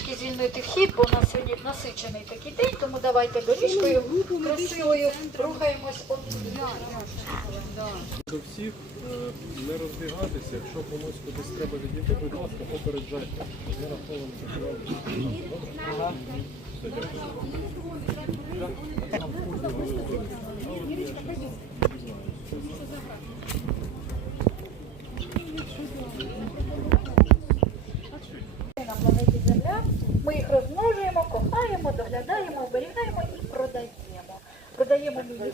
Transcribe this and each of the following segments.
трішки звільнити вхід, бо у нас сьогодні насичений такий день, тому давайте доріжкою красивою рухаємось от До всіх е, не розбігатися, якщо комусь кудись треба відійти, будь ласка, попереджайте. Ми раховуємо Ага. на планеті Земля. Ми їх розмножуємо, кохаємо, доглядаємо, оберігаємо і продаємо.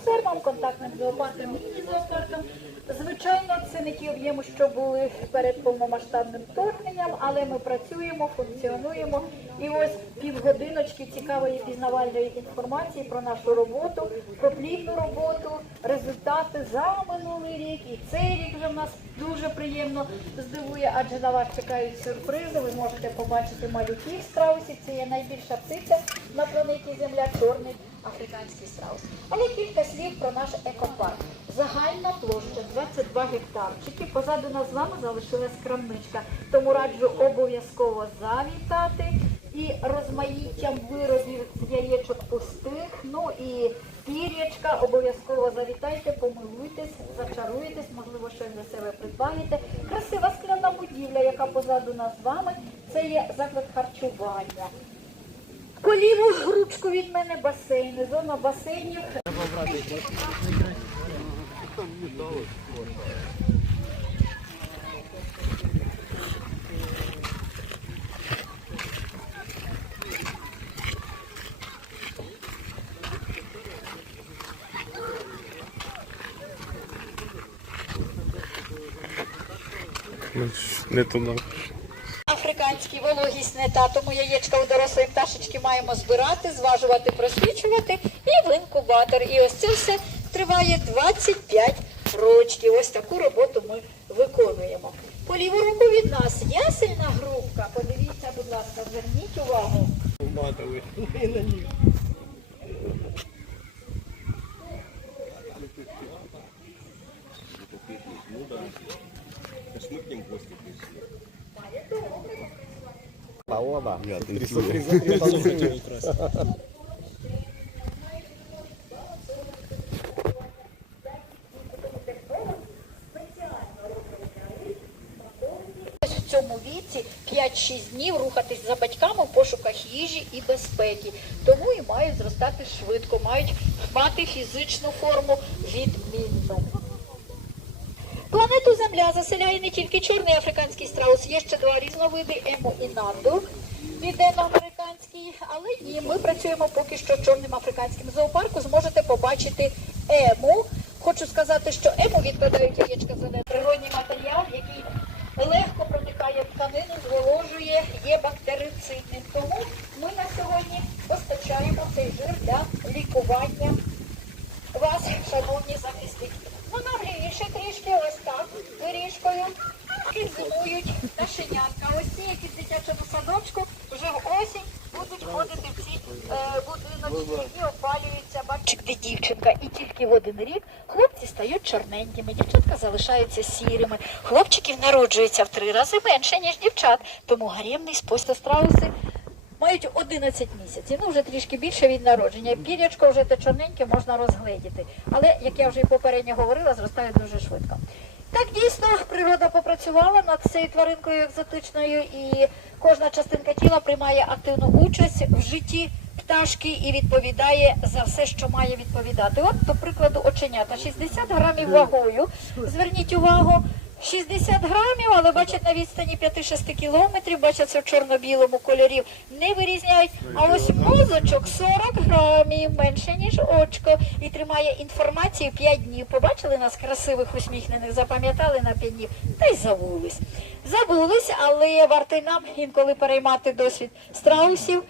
Міні-фермам, контактним зоопаркам, міні-зоопаркам. Звичайно, це не ті об'єми, що були перед повномасштабним вторгненням, але ми працюємо, функціонуємо. І ось півгодиночки цікавої пізнавальної інформації про нашу роботу, про плідну роботу, результати за минулий рік. І цей рік вже в нас дуже приємно здивує, адже на вас чекають сюрпризи. Ви можете побачити малюків страусів. Це є найбільша птиця на планеті Земля, чорний африканський страус. Але кілька слів про наш екопарк. Загальна площа 22 гектарчики. Позаду нас з вами залишилась крамничка. Тому раджу обов'язково завітати і розмаїттям виробів з яєчок пустих. Ну і пір'ячка обов'язково завітайте, помилуйтесь, зачаруєтесь, можливо, щось для себе придбаєте. Красива скляна будівля, яка позаду нас з вами, це є заклад харчування. По ліву ручку від мене басейни, зона басейнів. Треба брати. Не туди. Африканський вологість не та, тому яєчка у дорослої пташечки маємо збирати, зважувати, просвічувати і в інкубатор. І ось це все триває 25 років. Ось таку роботу ми виконуємо. По ліву руку від нас ясельна грубка. Подивіться, будь ласка, зверніть увагу. Матовий. І них. Паоба. Ось в цьому віці 5-6 днів рухатись за батьками в пошуках їжі і безпеки. Тому і мають зростати швидко, мають мати фізичну форму відмінну. Планету Земля заселяє не тільки чорний африканський страус, є ще два різновиди ему і нанду. Південноамериканський, але ні, ми працюємо поки що чорним африканським зоопарку. Зможете побачити ему. Хочу сказати, що ему відкладають яєчка зелене. Природній матеріал, який легко проникає в тканину, зволожує, є бактерицидним. Тому ми на сьогодні постачаємо цей жир для лікування вас, шановні захисники. Ну, нагліше трішки ось так, виріжкою, і зимують нашенятка. Ось ці, які з дитячого садочку, вже в осінь будуть ходити в ці е, будиночки, які опалюються. Бачик, де дівчинка, і тільки в один рік хлопці стають чорненькими, дівчатка залишаються сірими. Хлопчиків народжується в три рази менше, ніж дівчат. Тому гаремний спосіб страуси мають 11 місяців, ну вже трішки більше від народження. Пірячко вже те чорненьке можна розгледіти. Але, як я вже і попередньо говорила, зростають дуже швидко. Так дійсно природа попрацювала над цією тваринкою екзотичною, і кожна частинка тіла приймає активну участь в житті пташки і відповідає за все, що має відповідати. От, до прикладу, оченята 60 грамів вагою. Зверніть увагу. 60 грамів, але бачать на відстані 5-6 кілометрів, бачать це в чорно-білому кольорі, не вирізняють. А ось мозочок 40 грамів, менше ніж очко, і тримає інформацію 5 днів. Побачили нас красивих усміхнених, запам'ятали на 5 днів, та й забулись. Забулись, але варто нам інколи переймати досвід страусів,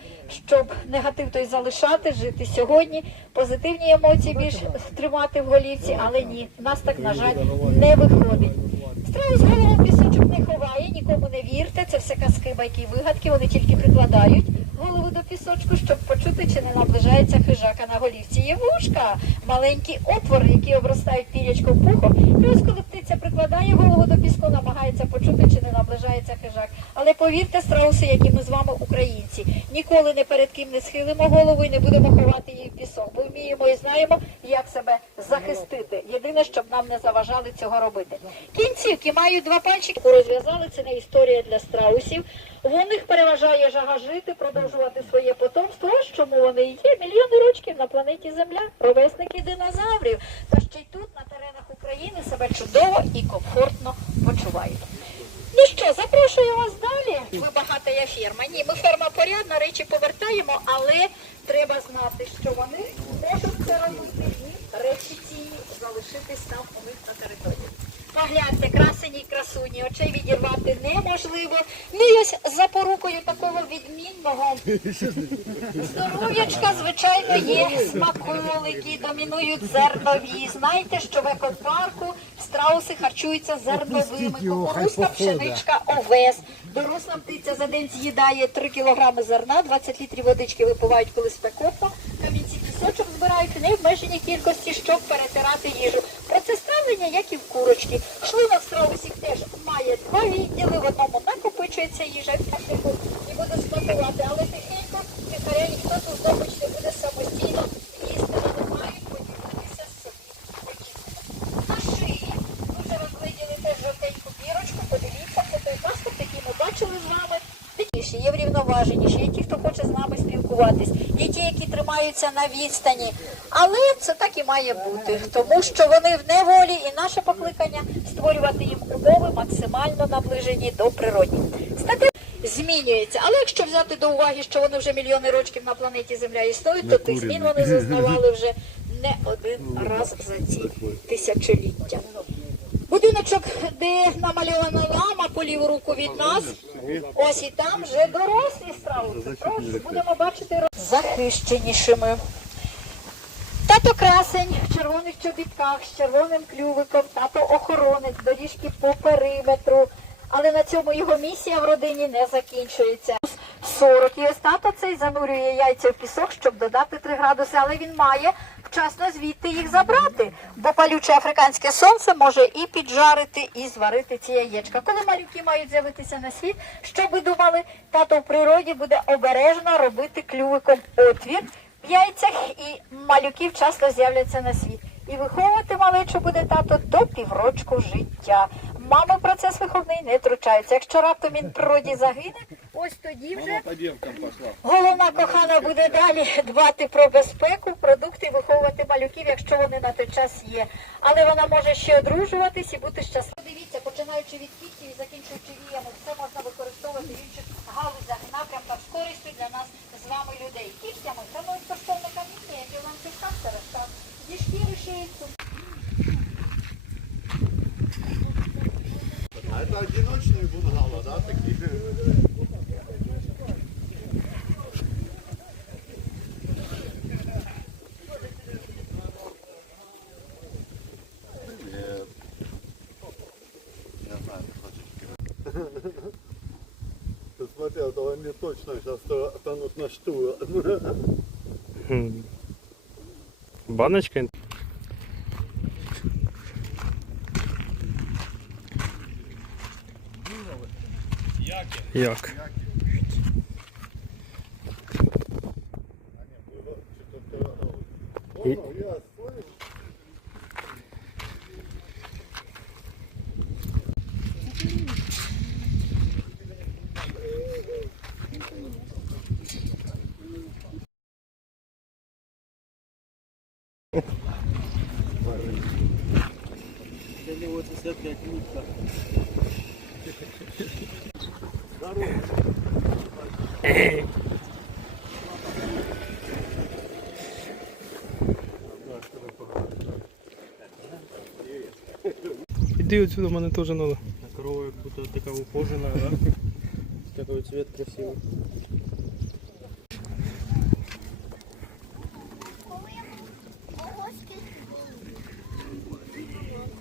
щоб негатив той залишати, жити сьогодні, позитивні емоції більш тримати в голівці, але ні, нас так, на жаль, не виходить. Страус голову пісочок не ховає, нікому не вірте, це все казки, байки, вигадки, вони тільки прикладають голову до пісочку, щоб почути, чи не наближається хижака на голівці. Є вушка, маленькі отвори, які обростають пірячком пухом. Ось коли птиця прикладає голову до піску, намагається почути, чи не наближається хижак. Але повірте, страуси, які ми з вами українці, ніколи не перед ким не схилимо голову і не будемо ховати її в пісок. Бо вміємо і знаємо, як себе захистити. Єдине, щоб нам не заважали цього робити. Кінцівки мають два пальчики, розв'язали. Це не історія для страусів. В них переважає жага жити, продовжувати своє потомство. Ось чому вони є мільйони років на планеті Земля, ровесники динозаврів. Та ще й тут, на теренах України, себе чудово і комфортно почувають. Ну що, запрошую вас далі. Ми багата я ферма. Ні, ми ферма порядна, речі повертаємо, але треба знати, що вони можуть це робити речі цінні залишитись там у них на території. Погляньте, красені й красуні, очей відірвати неможливо. Ну і ось за порукою такого відмінного здоров'ячка, звичайно, є смаколики, домінують зернові. Знаєте, що в екопарку страуси харчуються зерновими, кукурузка, пшеничка, овес. Доросла птиця за день з'їдає 3 кілограми зерна, 20 літрів водички випивають, коли спекотно. Камінці пісочок збирають у необмеженій кількості, щоб перетирати їжу. Процес ставлення, як і в курочки. Шлунок страусів теж має два відділи, в одному накопичується їжа і буде смакувати, але тихенько тихаря ніхто тут здобич не буде самостійно їсти, вони мають поділитися собі поїсти. На шиї дуже розгляділи теж жовтеньку бірочку, подивіться, це той паспорт, який ми бачили з вами. Такі Є врівноваженіші, є ті, хто хоче з нами є ті, які тримаються на відстані. Але це так і має бути, тому що вони в неволі, і наше покликання створювати їм умови максимально наближені до природні. Стати змінюється. Але якщо взяти до уваги, що вони вже мільйони років на планеті Земля існують, то тих змін вони зазнавали вже не один раз за ці тисячоліття. Будиночок, де намальована лама по ліву руку від нас. Ось і там вже дорослі страуси. Прошу, будемо бачити захищенішими. Тато красень в червоних чобітках з червоним клювиком, тато охоронець, доріжки по периметру. Але на цьому його місія в родині не закінчується. 40. І ось тато цей занурює яйця в пісок, щоб додати 3 градуси, але він має вчасно звідти їх забрати, бо палюче африканське сонце може і піджарити, і зварити ці яєчка. Коли малюки мають з'явитися на світ, що ви думали, тато в природі буде обережно робити клювиком отвір в яйцях, і малюки вчасно з'являться на світ. І виховувати малечу буде тато до піврочку життя. Мами в процес виховний не втручається. Якщо раптом він в природі загине, ось тоді вже головна кохана буде далі дбати про безпеку, продукти, виховувати малюків, якщо вони на той час є. Але вона може ще одружуватись і бути щасливою. Дивіться, починаючи від квітів і закінчуючи віями, все можна використовувати в інших галузях, напрямках з користю для нас з вами людей. Кігтями тренують коштовне каміння, яке вам півхався розстав. Зі шкіри шиється. Это одиночные бунгало, да, такие? Нет. Я знаю, точечки. Ты смотри, а то они точно сейчас тонут на штуре. Баночка? Як? Понял, я, слышь? Іди отсюда, мене теж надо. Корова как будто такая ухоженная, да? Такой цвет красивый.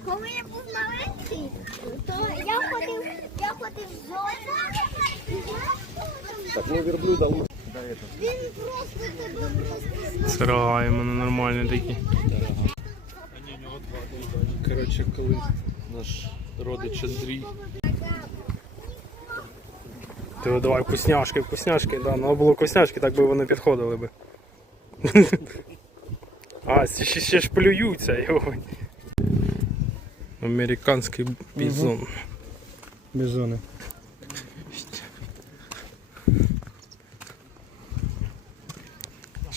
Коли я був маленький, то я ходив, я ходив зону. Так, ну верблюда лучше. Він просто тебе просто Це рога, у мене нормальні такі. Коротше, коли наш родич Андрій. Ти давай вкусняшки, вкусняшки, да. Ну було вкусняшки, так би вони підходили би. А, ще, ще ж плюються його. Американський бізон. Бізони.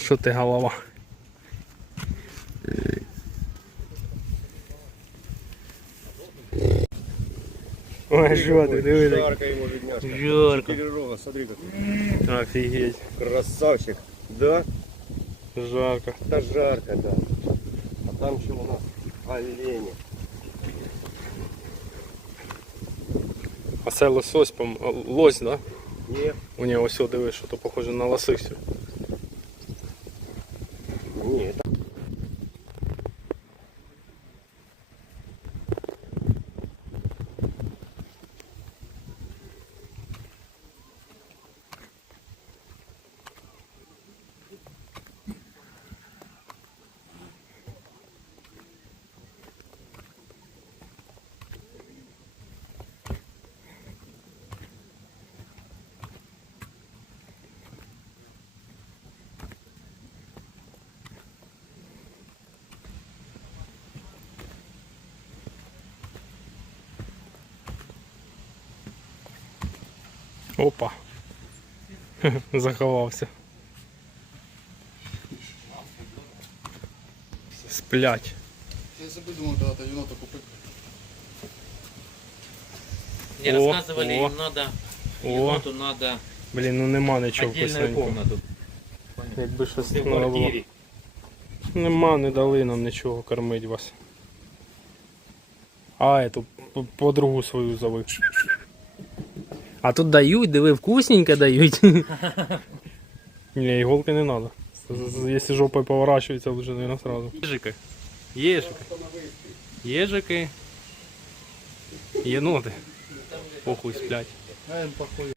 Що ти голова? Ой, ти, диви. Жарко ему, бедняжка. Жарко. Четыре рога, смотри как. Офігеть. Красавчик. Да? Жарко. Да жарко, да. А там что у нас? Олени. А це лосось, пом- лось, да? Нет, У нього все диви, що то похоже на лосисю. Опа. Заховався. Сплять. Я забыл, думал, когда-то енота купить. Мне О, рассказывали, о. им надо, О, еноту надо блін, ну нема нічого отдельную вкусненького. комнату. Якби щось Ты в треба було. квартире. Нема, не дали нам нічого кормить вас. А, эту п- подругу свою зови. А тут дають, диви, вкусненько дають. Ні, іголки не треба. Якщо жопою поворачується, лучше, наверное, сразу. Ежики. Ежики. Ежики. Єноти. Похуй сплять. А им похуй.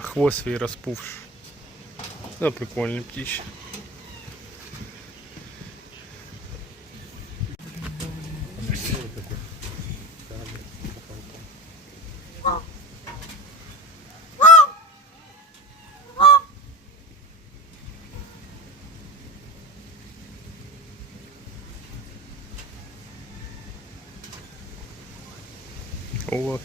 Хвост свій розпувш. Да, прикольні птичі. О,